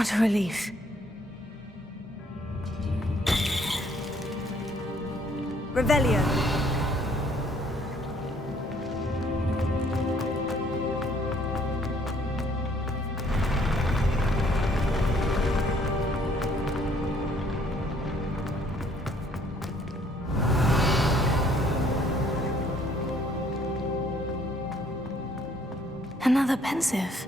What a relief. Revelio. Another pensive.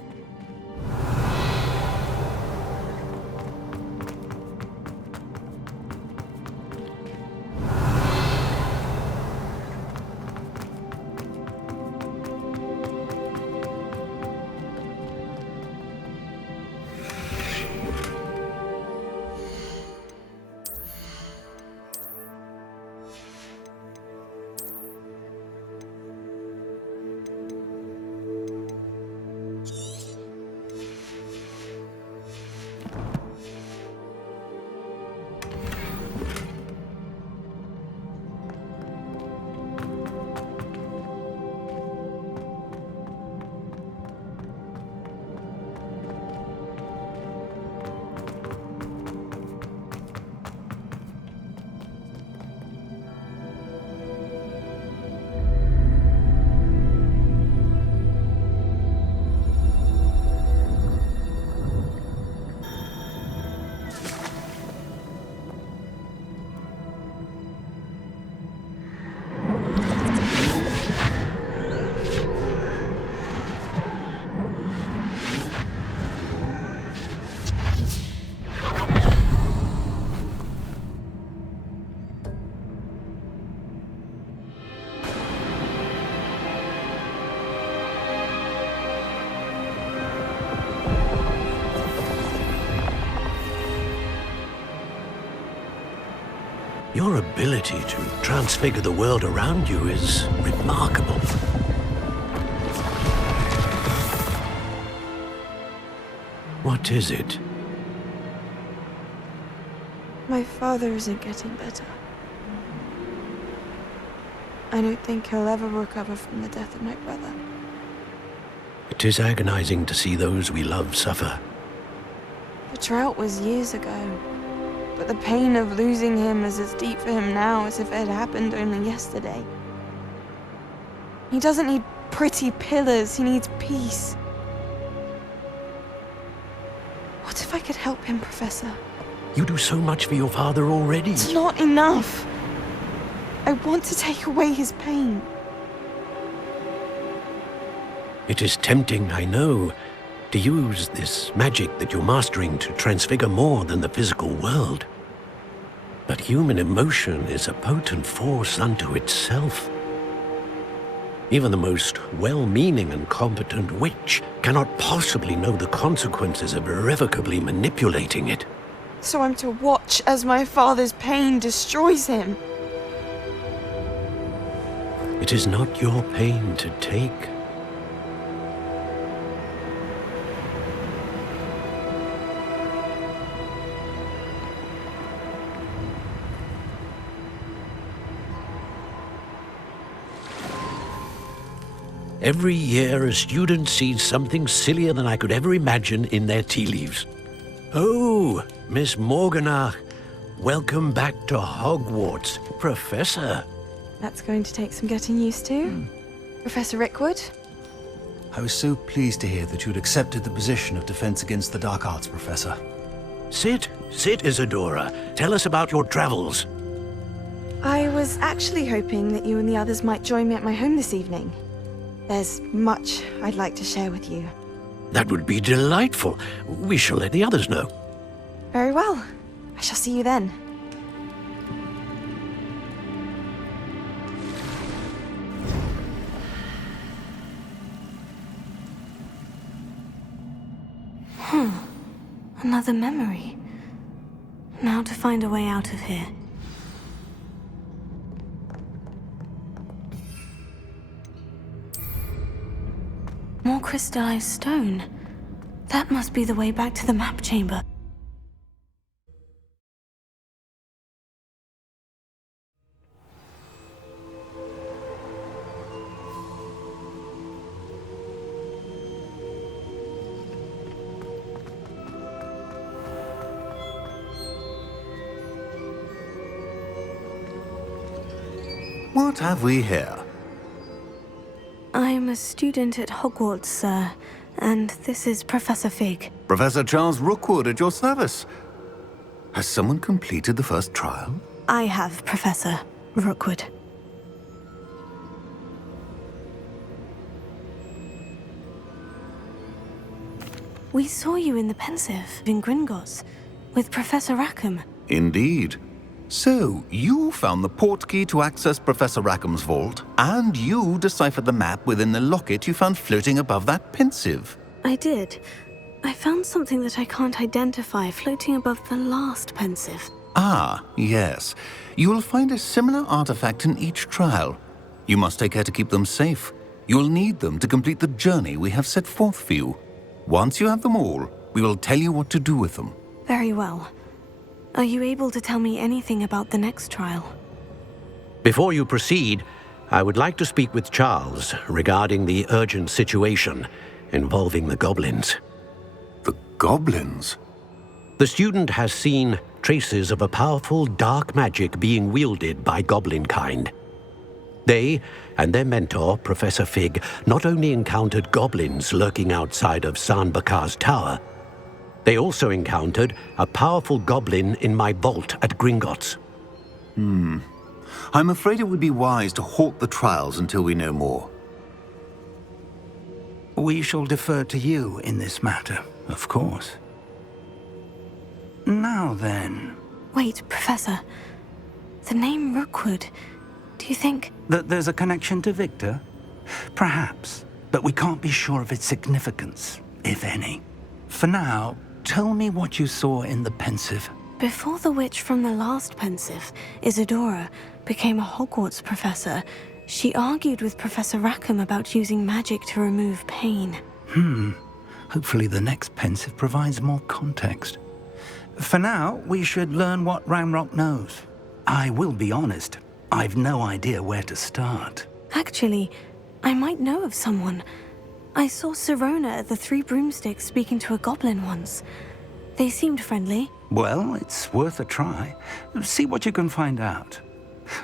Your ability to transfigure the world around you is remarkable. What is it? My father isn't getting better. I don't think he'll ever recover from the death of my brother. It is agonizing to see those we love suffer. The drought was years ago, but the pain of losing him is as deep for him now as if it had happened only yesterday. He doesn't need pretty pillars, he needs peace. What if I could help him, Professor? You do so much for your father already. It's not enough. I want to take away his pain. It is tempting, I know, to use this magic that you're mastering to transfigure more than the physical world. But human emotion is a potent force unto itself. Even the most well-meaning and competent witch cannot possibly know the consequences of irrevocably manipulating it. So I'm to watch as my father's pain destroys him. It is not your pain to take. Every year, a student sees something sillier than I could ever imagine in their tea leaves. Oh, Miss Morganach, welcome back to Hogwarts, Professor. That's going to take some getting used to. Professor Rickwood? I was so pleased to hear that you'd accepted the position of Defense Against the Dark Arts, Professor. Sit, Isadora. Tell us about your travels. I was actually hoping that you and the others might join me at my home this evening. There's much I'd like to share with you. That would be delightful. We shall let the others know. Very well. I shall see you then. Another memory. Now to find a way out of here. More crystallized stone. That must be the way back to the map chamber. What have we here? I'm a student at Hogwarts, sir, and this is Professor Fig. Professor Charles Rookwood at your service. Has someone completed the first trial? I have, Professor Rookwood. We saw you in the Pensive in Gringotts with Professor Rackham. Indeed. So, you found the portkey to access Professor Rackham's vault, and you deciphered the map within the locket you found floating above that Pensive. I did. I found something that I can't identify floating above the last Pensive. Ah, yes. You will find a similar artifact in each trial. You must take care to keep them safe. You'll need them to complete the journey we have set forth for you. Once you have them all, we will tell you what to do with them. Very well. Are you able to tell me anything about the next trial? Before you proceed, I would like to speak with Charles regarding the urgent situation involving the goblins. The goblins? The student has seen traces of a powerful dark magic being wielded by goblin kind. They and their mentor, Professor Fig, not only encountered goblins lurking outside of San Bakar's tower, they also encountered a powerful goblin in my vault at Gringotts. I'm afraid it would be wise to halt the trials until we know more. We shall defer to you in this matter, of course. Now then... Wait, Professor. The name Rookwood. Do you think... That there's a connection to Victor? Perhaps, but we can't be sure of its significance, if any. For now, tell me what you saw in the Pensive. Before the witch from the last pensive, Isadora, became a Hogwarts professor, she argued with Professor Rackham about using magic to remove pain. Hopefully the next pensive provides more context. For now, we should learn what Ranrock knows. I will be honest, I've no idea where to start. Actually, I might know of someone. I saw Sirona at the Three Broomsticks speaking to a goblin once. They seemed friendly. Well, it's worth a try. See what you can find out.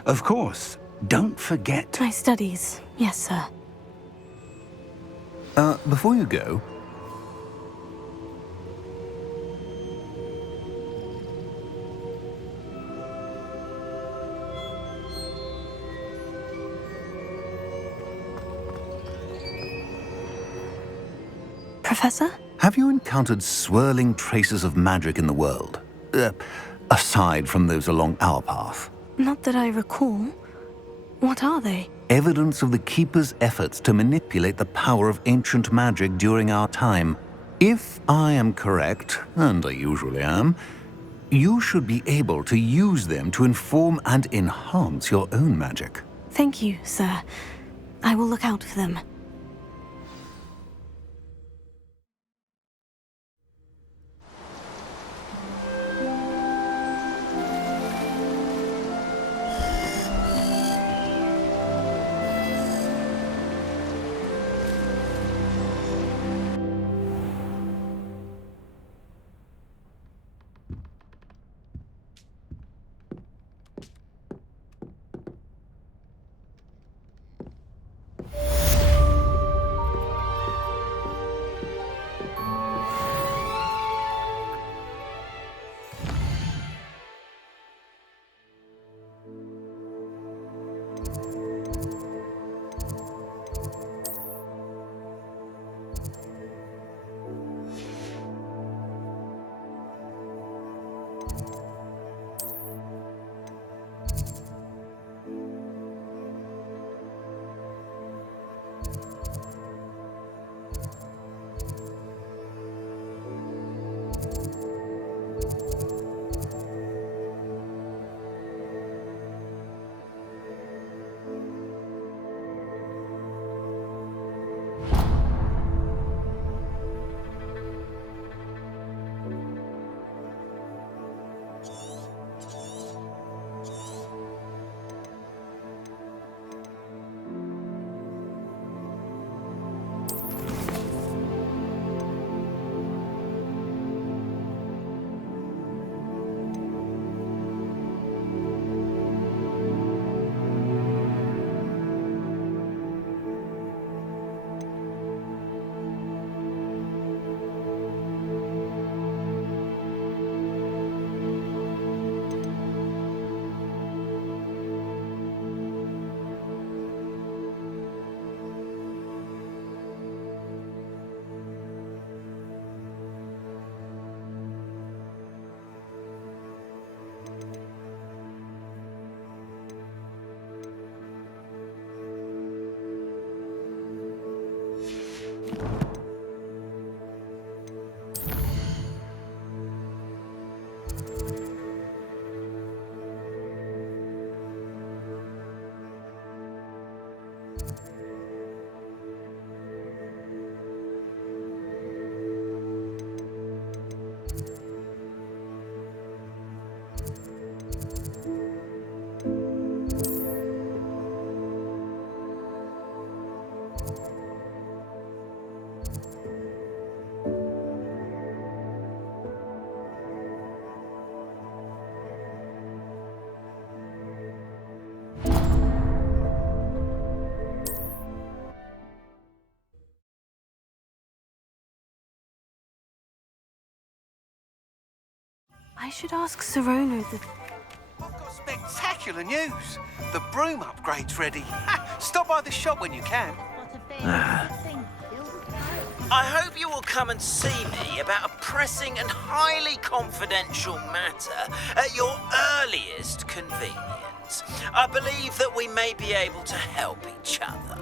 Of course, don't forget... My studies, yes, sir. Before you go... Professor? Have you encountered swirling traces of magic in the world? Aside from those along our path? Not that I recall. What are they? Evidence of the Keeper's efforts to manipulate the power of ancient magic during our time. If I am correct, and I usually am, you should be able to use them to inform and enhance your own magic. Thank you, sir. I will look out for them. I should ask Sirona the... I've got spectacular news. The broom upgrade's ready. Stop by the shop when you can. I hope you will come and see me about a pressing and highly confidential matter at your earliest convenience. I believe that we may be able to help each other.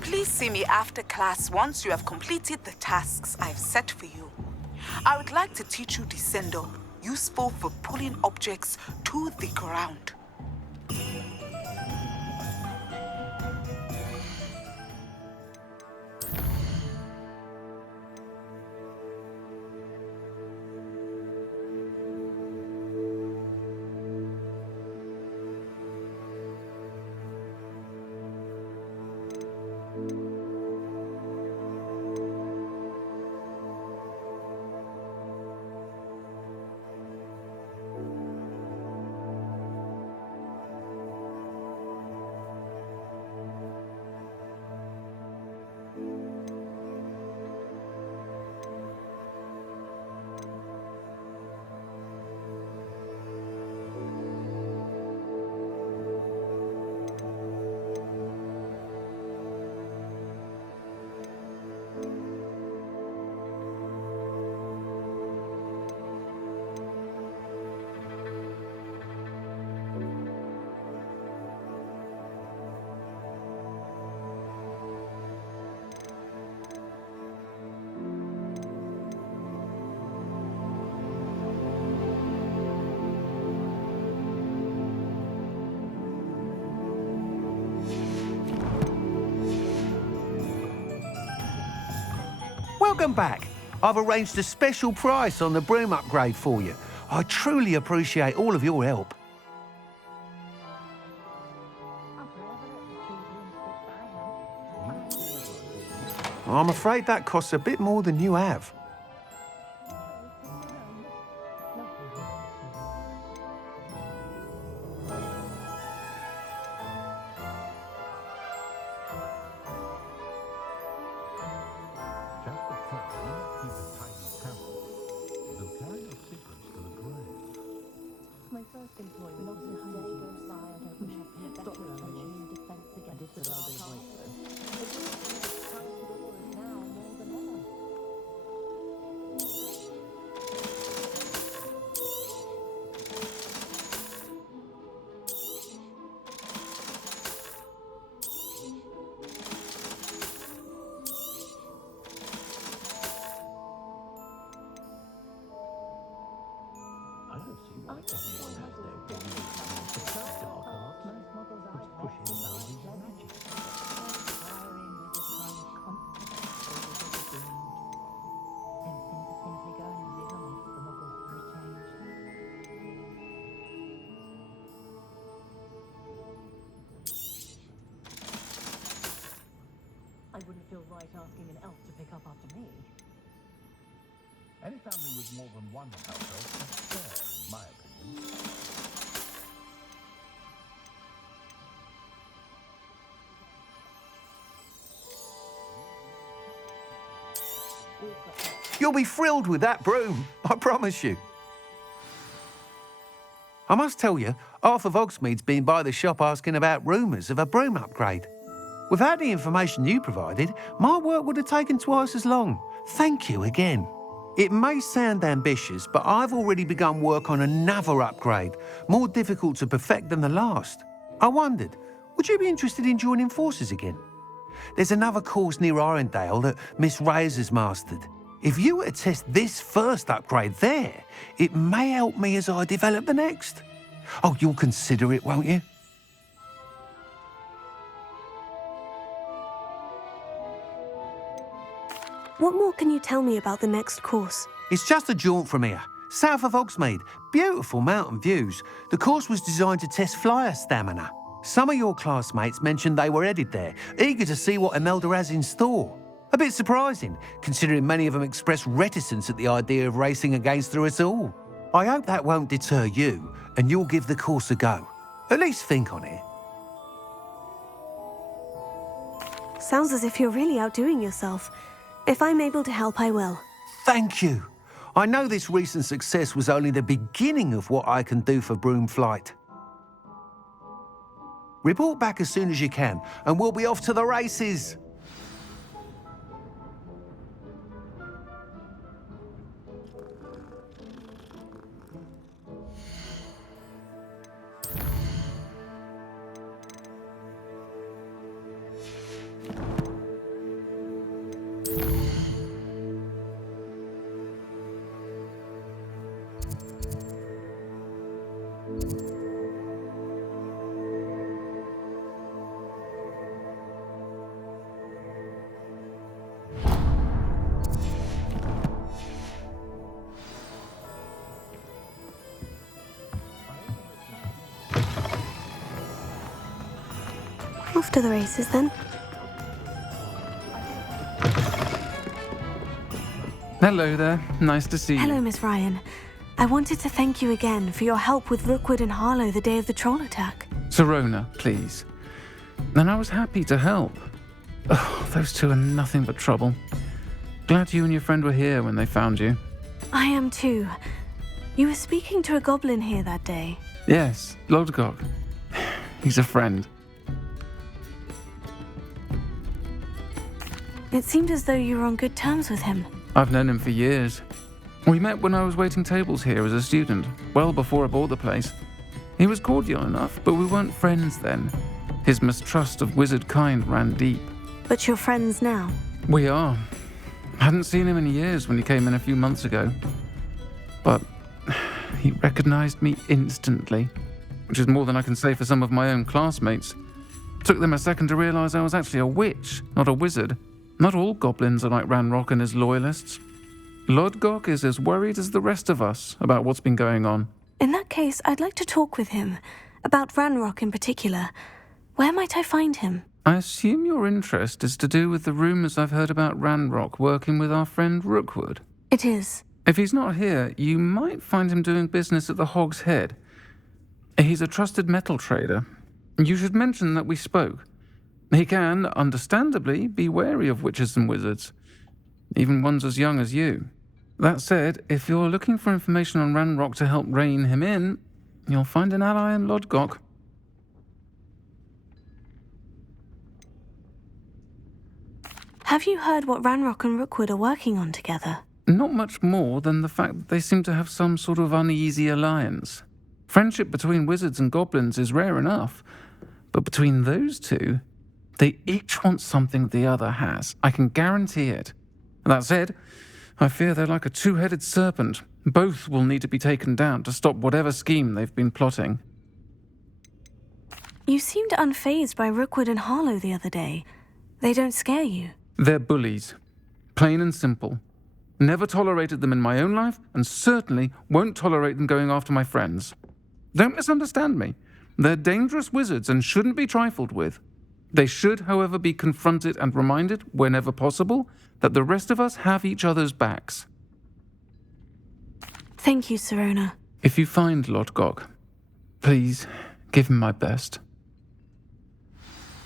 Please see me after class once you have completed the tasks I've set for you. I would like to teach you Descendo, useful for pulling objects to the ground. Welcome back. I've arranged a special price on the broom upgrade for you. I truly appreciate all of your help. I'm afraid that costs a bit more than you have. I wouldn't feel right asking an elf to pick up after me. Any family with more than one house elf is fair, in my opinion. You'll be thrilled with that broom, I promise you. I must tell you, Arthur Hogsmeade's been by the shop asking about rumours of a broom upgrade. Without the information you provided, my work would have taken twice as long. Thank you again. It may sound ambitious, but I've already begun work on another upgrade, more difficult to perfect than the last. I wondered, would you be interested in joining forces again? There's another course near Arendelle that Miss Reyes has mastered. If you were to test this first upgrade there, it may help me as I develop the next. Oh, you'll consider it, won't you? What more can you tell me about the next course? It's just a jaunt from here, south of Hogsmeade. Beautiful mountain views. The course was designed to test flyer stamina. Some of your classmates mentioned they were headed there, eager to see what Imelda has in store. A bit surprising, considering many of them expressed reticence at the idea of racing against her at all. I hope that won't deter you, and you'll give the course a go. At least think on it. Sounds as if you're really outdoing yourself. If I'm able to help, I will. Thank you. I know this recent success was only the beginning of what I can do for Broomflight. Report back as soon as you can, and we'll be off to the races. Off to the races then. Hello there. Nice to see you. Hello, Miss Ryan. I wanted to thank you again for your help with Rookwood and Harlow the day of the troll attack. Sirona, please. And I was happy to help. Oh, those two are nothing but trouble. Glad you and your friend were here when they found you. I am too. You were speaking to a goblin here that day. Yes, Lodgok. He's a friend. It seemed as though you were on good terms with him. I've known him for years. We met when I was waiting tables here as a student, well before I bought the place. He was cordial enough, but we weren't friends then. His mistrust of wizard kind ran deep. But you're friends now? We are. Hadn't seen him in years when he came in a few months ago. But he recognized me instantly, which is more than I can say for some of my own classmates. Took them a second to realize I was actually a witch, not a wizard. Not all goblins are like Ranrock and his loyalists. Lodgok is as worried as the rest of us about what's been going on. In that case, I'd like to talk with him. About Ranrock in particular. Where might I find him? I assume your interest is to do with the rumors I've heard about Ranrock working with our friend Rookwood. It is. If he's not here, you might find him doing business at the Hog's Head. He's a trusted metal trader. You should mention that we spoke. He can, understandably, be wary of witches and wizards, even ones as young as you. That said, if you're looking for information on Ranrock to help rein him in, you'll find an ally in Lodgok. Have you heard what Ranrock and Rookwood are working on together? Not much more than the fact that they seem to have some sort of uneasy alliance. Friendship between wizards and goblins is rare enough, but between those two, they each want something the other has. I can guarantee it. That said, I fear they're like a two-headed serpent. Both will need to be taken down to stop whatever scheme they've been plotting. You seemed unfazed by Rookwood and Harlow the other day. They don't scare you. They're bullies. Plain and simple. Never tolerated them in my own life, and certainly won't tolerate them going after my friends. Don't misunderstand me. They're dangerous wizards and shouldn't be trifled with. They should, however, be confronted and reminded, whenever possible, that the rest of us have each other's backs. Thank you, Sirona. If you find Lodgok, please give him my best.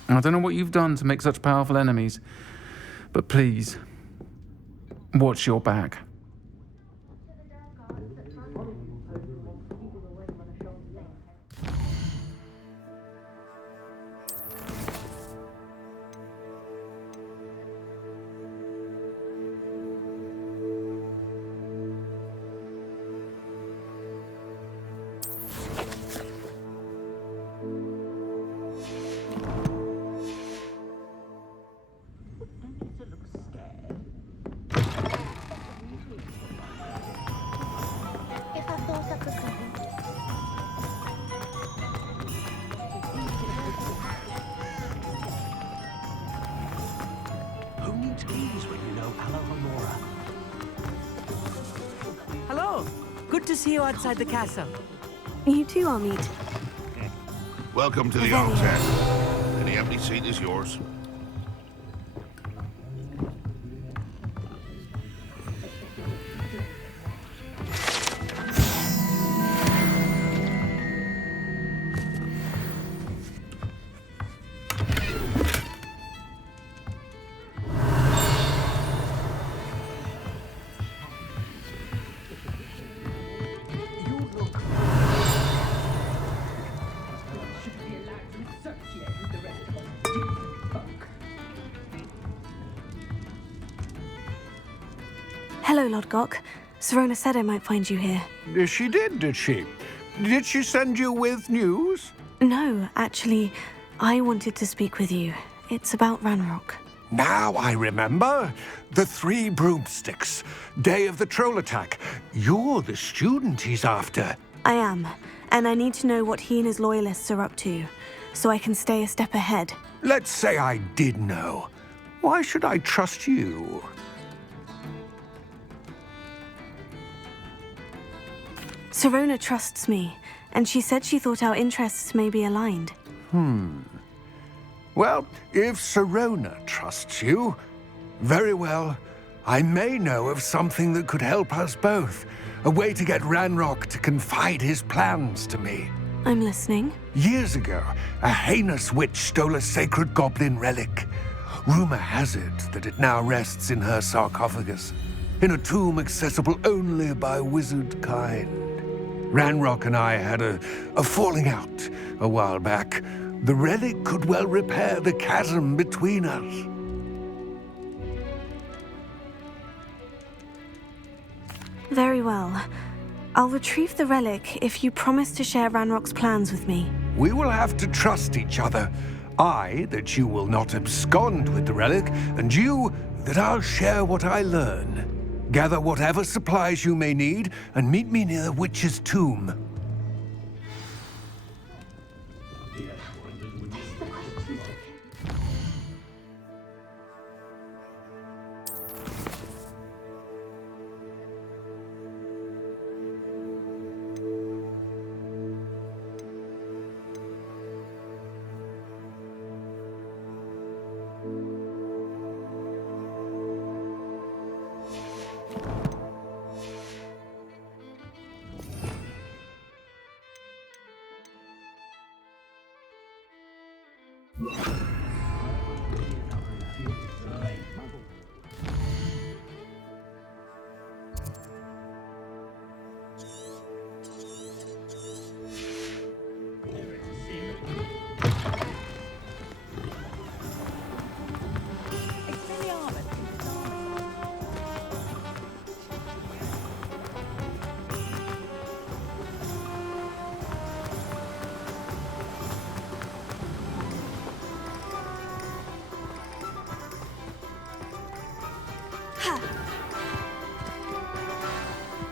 I don't know what you've done to make such powerful enemies, but please, watch your back. Hello. Good to see you outside the castle. You too, Amit. Welcome to the Hog's Head. Any empty seat is yours. Hello, Lodgok. Sirona said I might find you here. She did she? Did she send you with news? No, actually, I wanted to speak with you. It's about Ranrock. Now I remember. The 3 broomsticks. Day of the troll attack. You're the student he's after. I am, and I need to know what he and his loyalists are up to, so I can stay a step ahead. Let's say I did know. Why should I trust you? Sirona trusts me, and she said she thought our interests may be aligned. Well, if Sirona trusts you, very well. I may know of something that could help us both. A way to get Ranrock to confide his plans to me. I'm listening. Years ago, a heinous witch stole a sacred goblin relic. Rumor has it that it now rests in her sarcophagus, in a tomb accessible only by wizard kind. Ranrock and I had a falling out a while back. The relic could well repair the chasm between us. Very well. I'll retrieve the relic if you promise to share Ranrock's plans with me. We will have to trust each other. I, that you will not abscond with the relic, and you, that I'll share what I learn. Gather whatever supplies you may need, and meet me near the witch's tomb.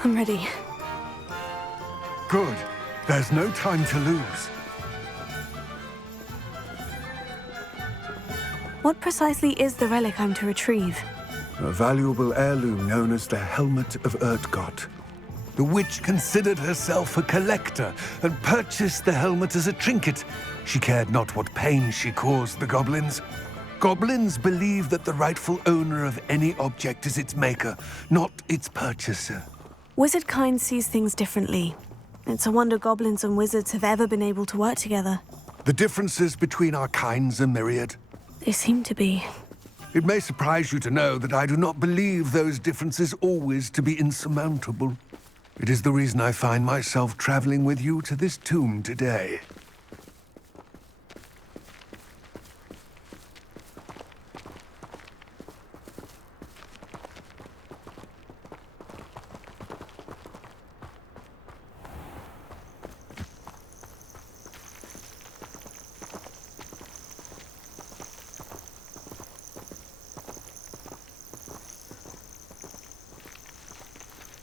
I'm ready. Good. There's no time to lose. What precisely is the relic I'm to retrieve? A valuable heirloom known as the Helmet of Urtgott. The witch considered herself a collector and purchased the helmet as a trinket. She cared not what pain she caused the goblins. Goblins believe that the rightful owner of any object is its maker, not its purchaser. Wizard kind sees things differently. It's a wonder goblins and wizards have ever been able to work together. The differences between our kinds are myriad. They seem to be. It may surprise you to know that I do not believe those differences always to be insurmountable. It is the reason I find myself traveling with you to this tomb today.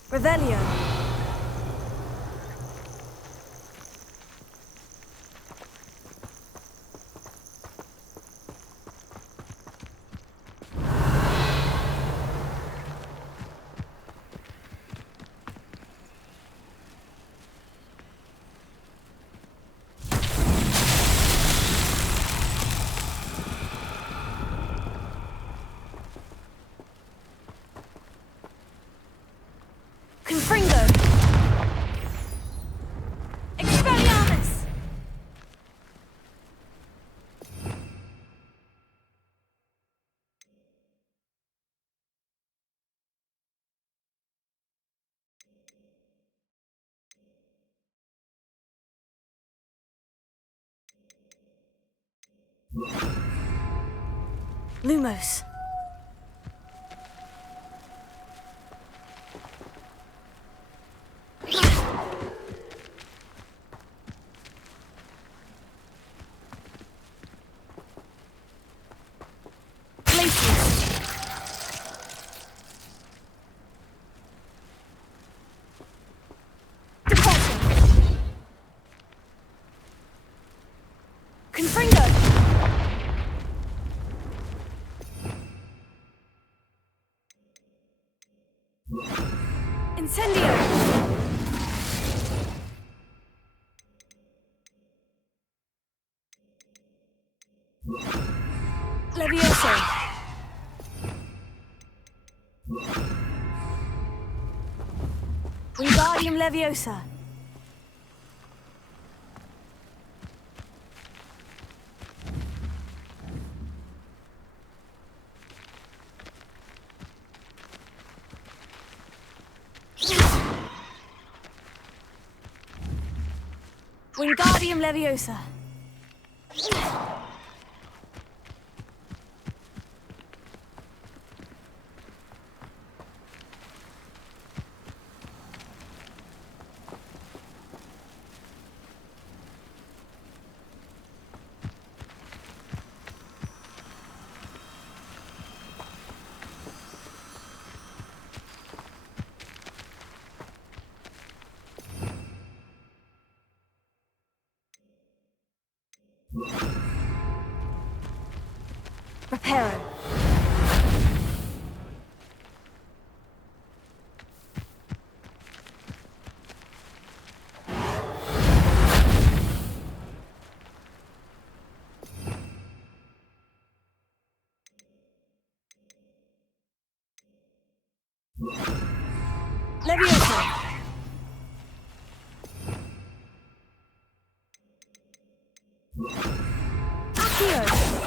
Revelio. Confringo! Expelliarmus! Lumos. Confringo! Incendio! Leviosa! Wingardium Leviosa! Wingardium Leviosa! Reparo. Leviosa! Accio!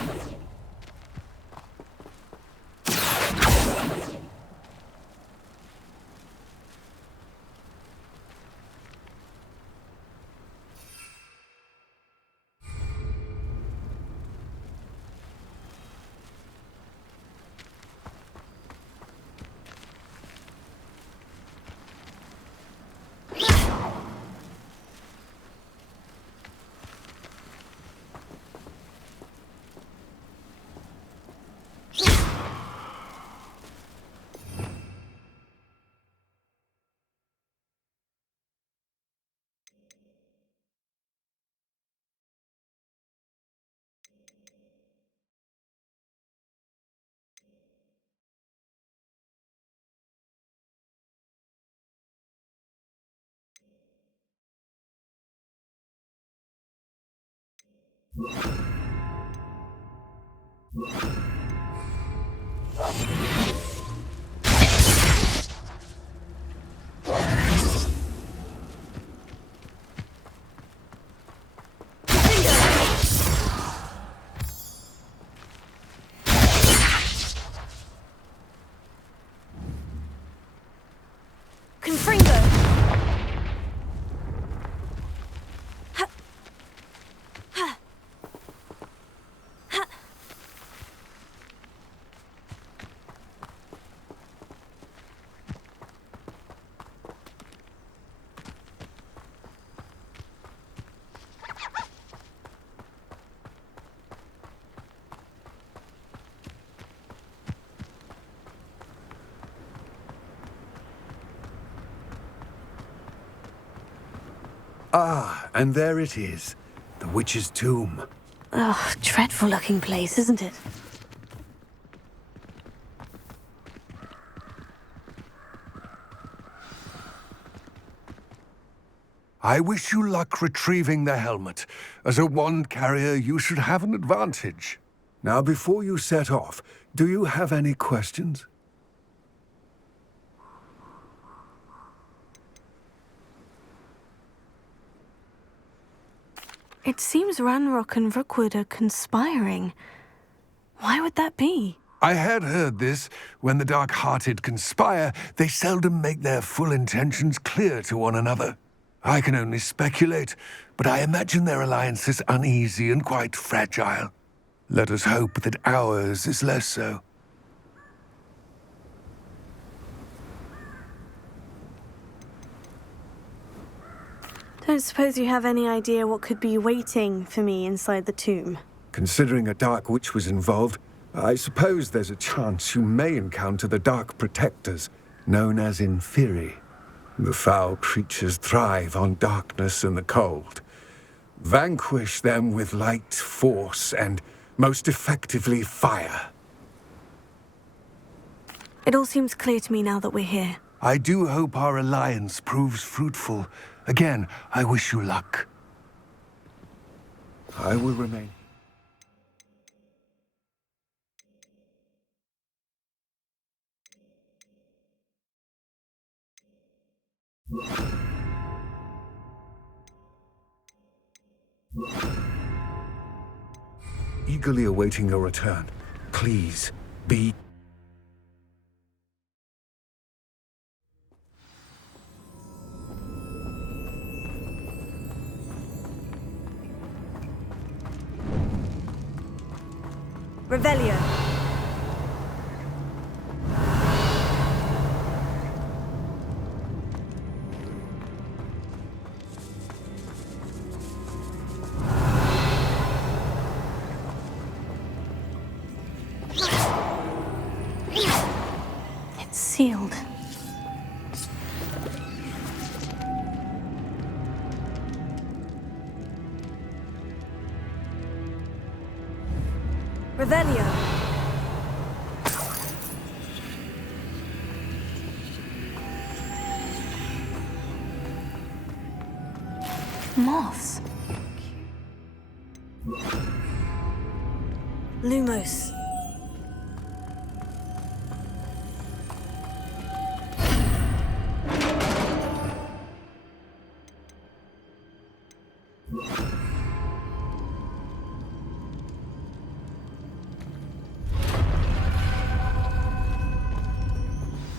Confringo! Ha! Ha! Ha! Ah, and there it is. The witch's tomb. Oh, dreadful looking place, isn't it? I wish you luck retrieving the helmet. As a wand carrier, you should have an advantage. Now, before you set off, do you have any questions? It seems Ranrock and Rookwood are conspiring. Why would that be? I had heard this. When the dark-hearted conspire, they seldom make their full intentions clear to one another. I can only speculate, but I imagine their alliance is uneasy and quite fragile. Let us hope that ours is less so. Don't suppose you have any idea what could be waiting for me inside the tomb? Considering a Dark Witch was involved, I suppose there's a chance you may encounter the Dark Protectors, known as Inferi. The foul creatures thrive on darkness and the cold. Vanquish them with light, force, and, most effectively, fire. It all seems clear to me now that we're here. I do hope our alliance proves fruitful. Again, I wish you luck. I will remain. Eagerly awaiting your return. Please, be... Revelio. It's sealed. Revelio. Moths. Lumos.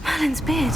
Merlin's beard.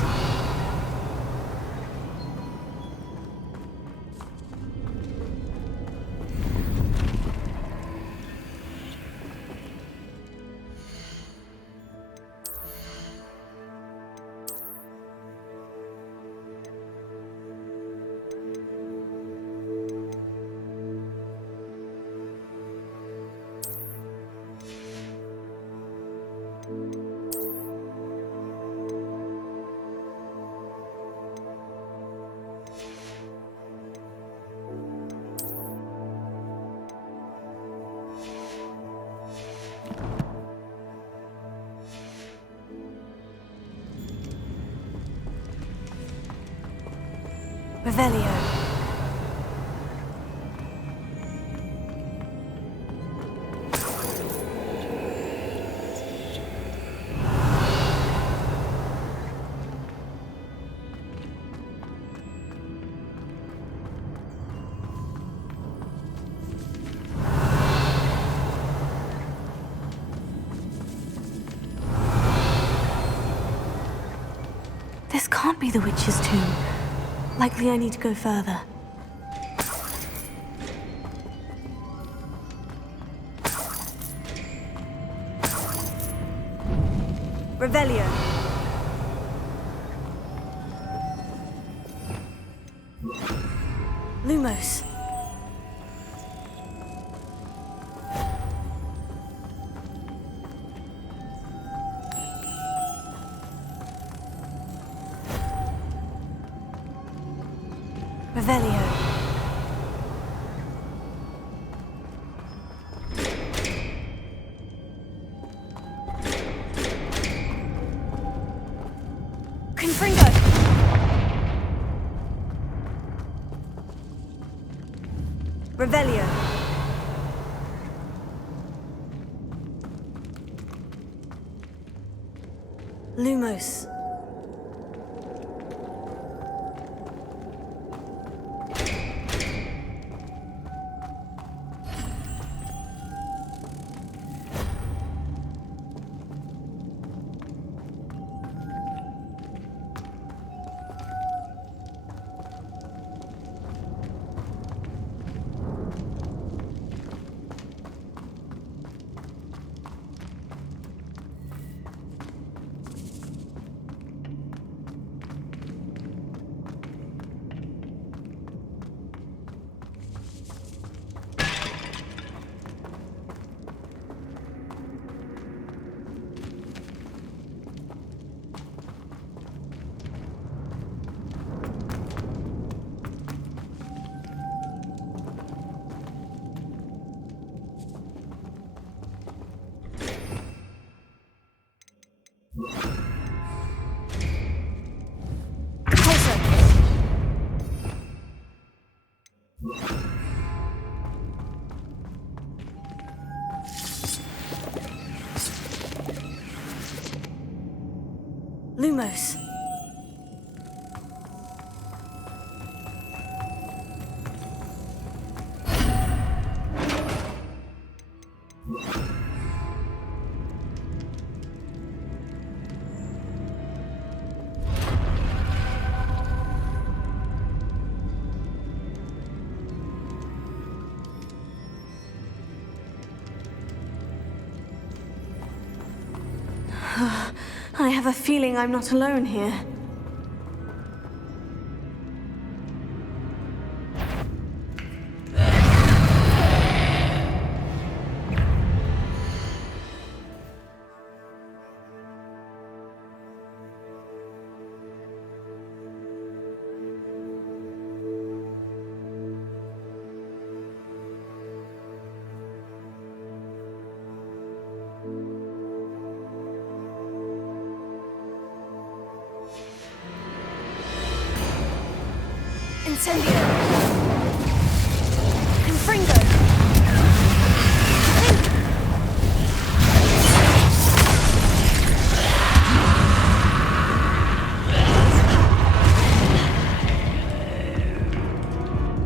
Revelio. This can't be the witch's tomb. Likely I need to go further. Revelio. Lumos. Revelio. Confringo. Revelio. Lumos. Lumos. I have a feeling I'm not alone here. Incendio! Confringo!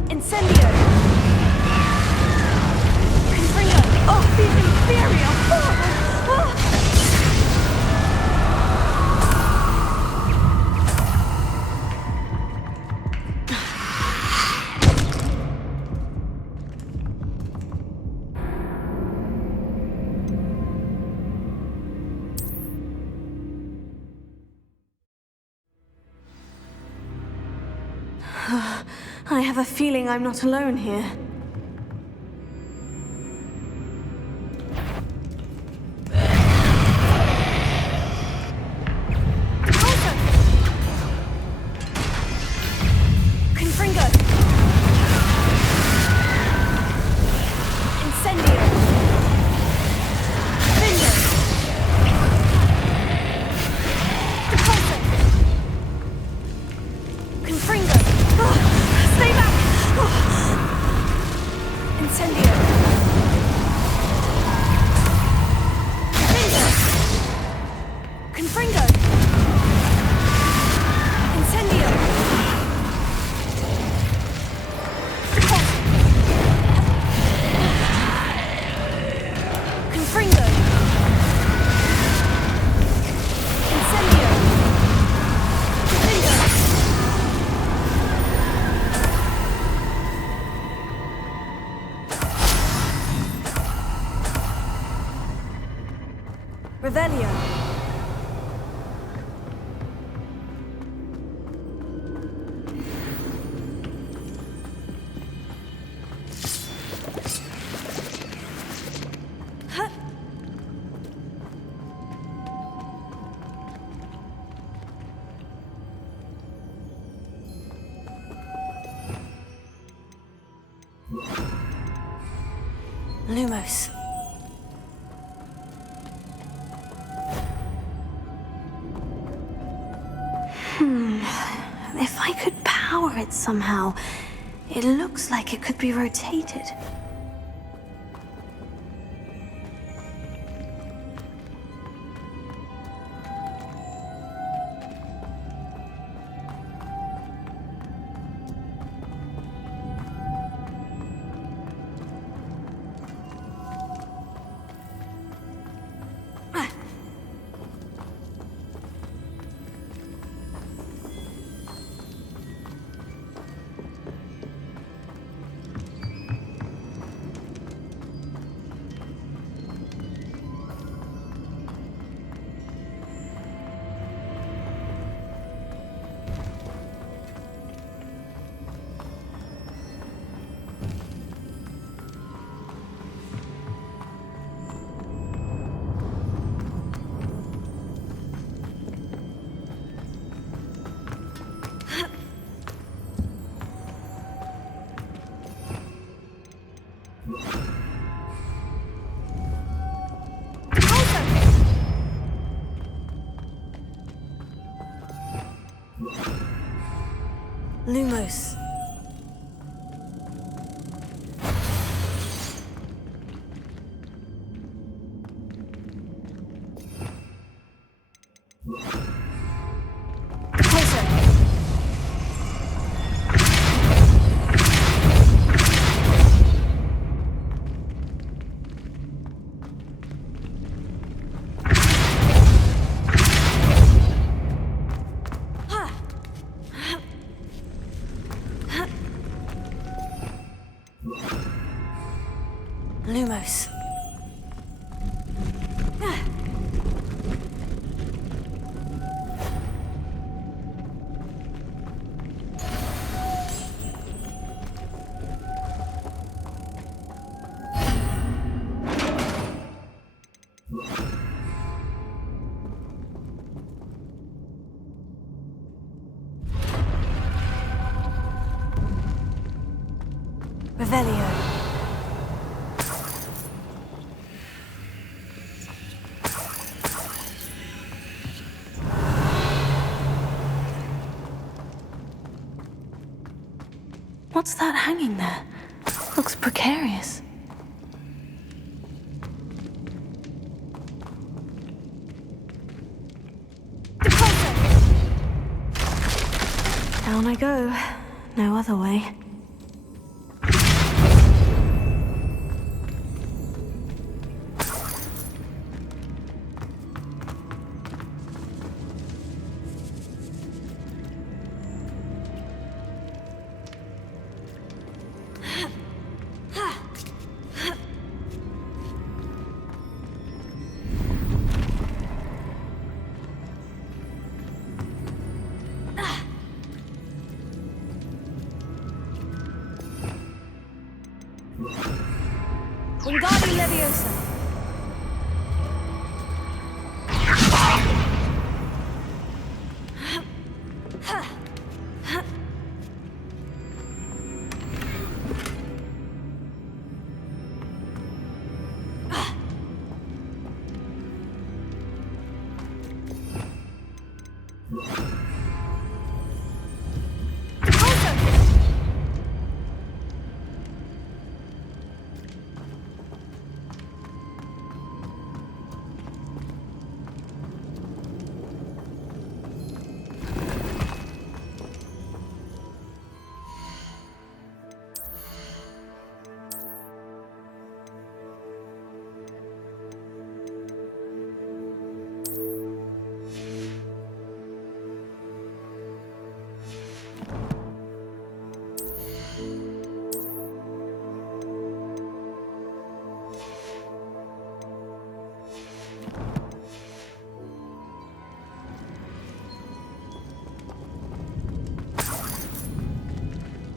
Incendio! Confringo! Oh, these inferior! I have a feeling I'm not alone here. Confringo! Incendio! Finger! Repulsor! Confringo! Stay back! Incendio! Finger! Confringo! Incendio! Confringo! Incendio! Finger! Revelio! Lumos. If I could power it somehow, it looks like it could be rotated. Lumos. Lumos. Revelio. What's that hanging there? Looks precarious. Down I go. No other way. Wingardium Leviosa.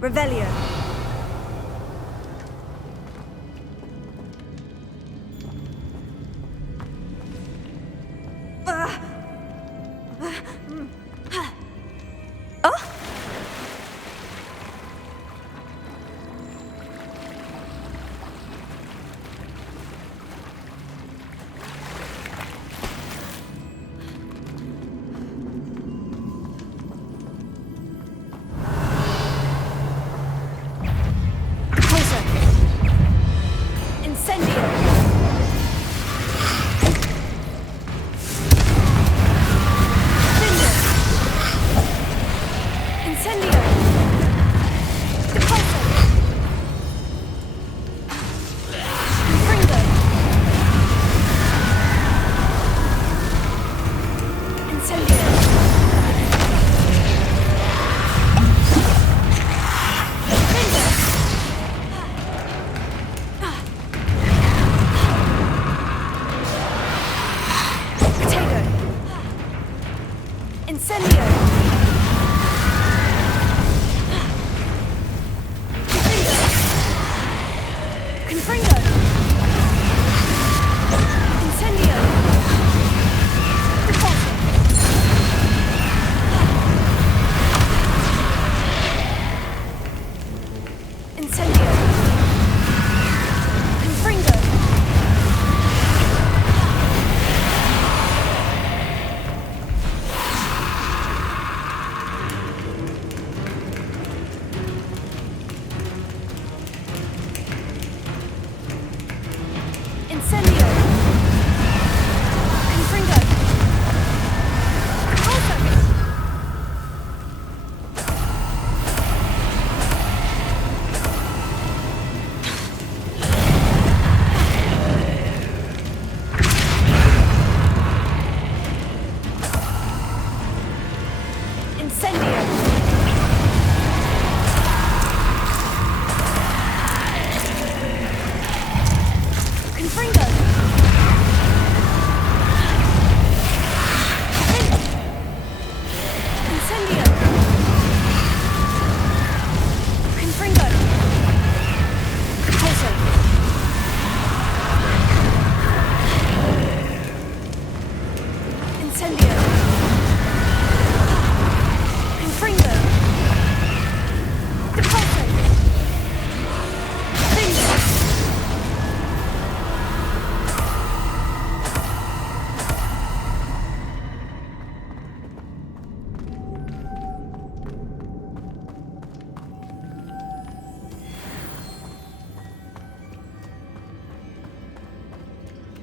Revelio.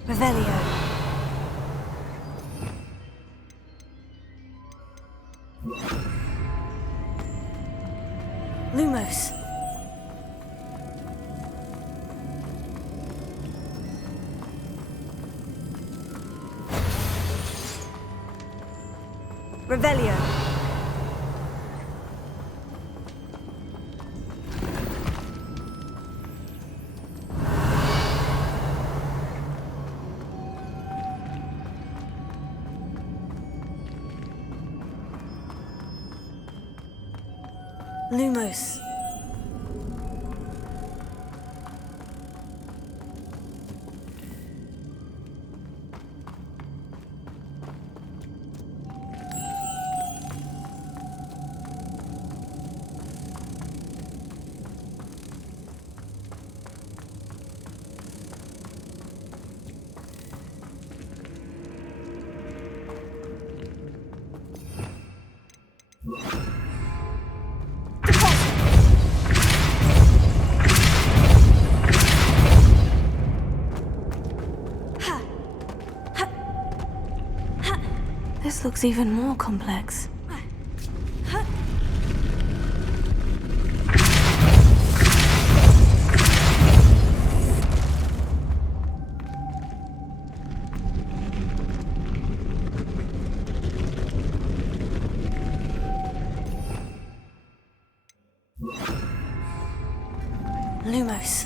Revelio. Lumos. Revelio. Lumos. This looks even more complex. Lumos.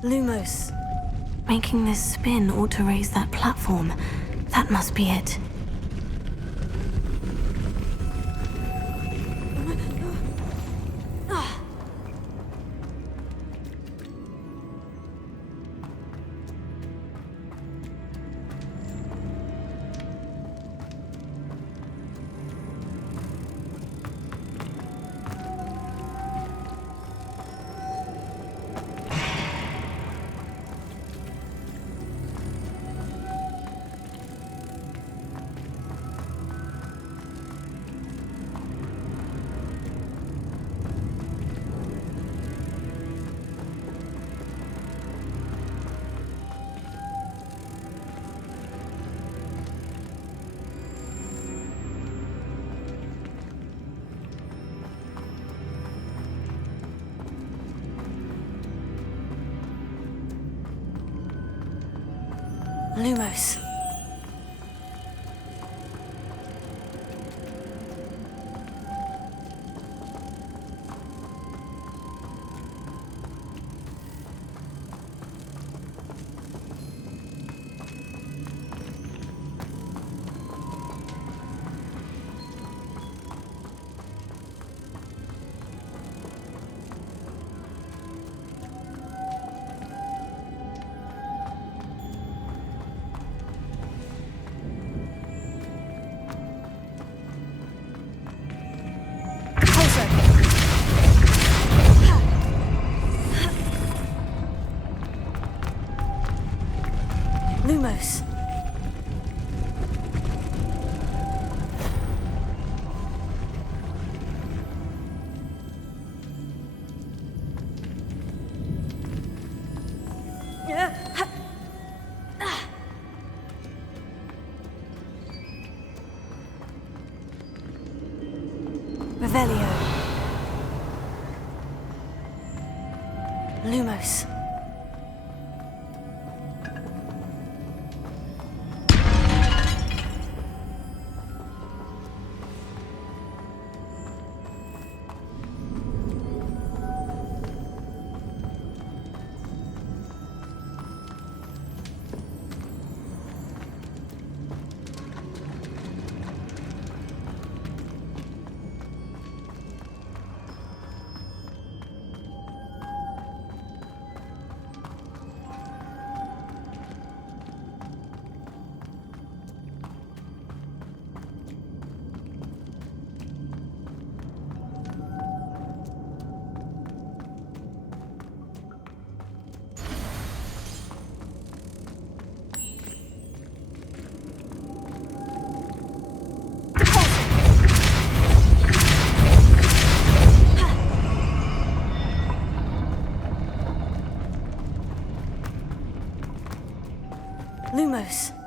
Lumos. Making this spin ought to raise that platform. That must be it. Lumos. Lumos. Revelio. Lumos. close.